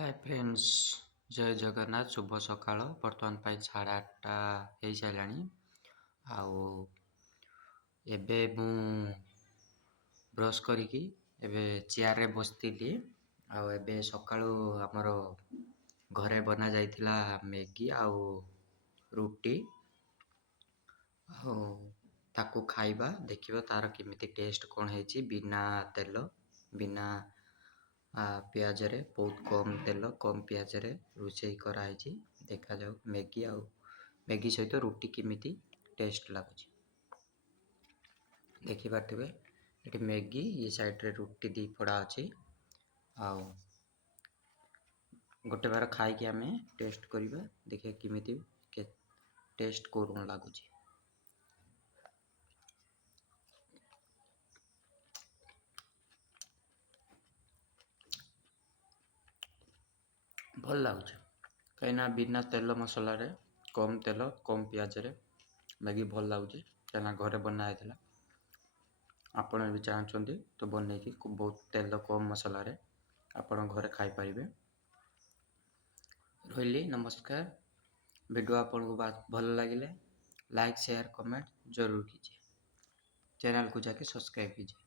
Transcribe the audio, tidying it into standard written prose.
Hi friends, जय जगन्नाथ। शुभ सकाळ। बर्तमान 8:30 हो साराणी। आउ एबे मु ब्रश करिकी एबे चेयर रे बसती। आउ एबे सकाळू हमर घरे बना जाइथिला मैगी आउ रुटी। आउ ताकू खाइबा देखिबा तार केमिति टेस्ट कोन हेची। बिना तेल बिना प्याज रे बहुत कम तेल कम प्याज रे रोषेई करा हेची। देखा जाऊ मैगी आउ मैगी सहित रुटी केमिति टेस्ट लागुची देखि पारथिबे। एठी मैगी ये साइड रे रुटी दी पड़ा अछि। आउ गोटे बार खाइ के हमें टेस्ट करिबा देखिए केमिति के टेस्ट कोन लागुची। भल लागुଛି कहीं बिना तेल मसला रे कम तेल कम प्याज रे मैगी भल लागुଛି कहीं घरे बना है। आपण भी चाहते तो बन की बहुत तेल कम मसला रे आपण घरे खाई पारिबे। रही नमस्कार। वीडियो आपन को बात भल लगे लाइक शेयर कमेंट जरूर कीजिए। चैनल को जाके सब्सक्राइब कीजिए।